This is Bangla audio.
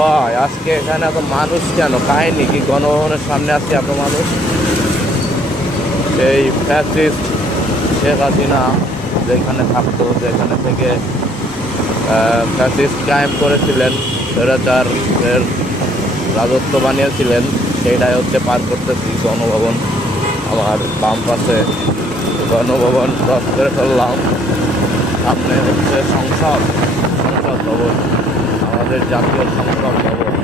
ভাই আজকে এখানে এত মানুষ কেন? কাহিনী কি? গণভবনের সামনে আজকে এত মানুষ? সেই ফ্যাসিস্ট শেখ হাসিনা যেখানে থাকতো, যেখানে থেকে ফ্যাসিস্ট কায়েম করেছিলেন, স্বৈরাচারের রাজত্ব বানিয়েছিলেন, সেইটাই হচ্ছে পার করতেছি। গণভবন আমার বাম পাশে, গণভবন ক্রস করে ফেললাম। সামনে হচ্ছে সংসদ ভবন, আমাদের জাতীয় সংসদ ভবন।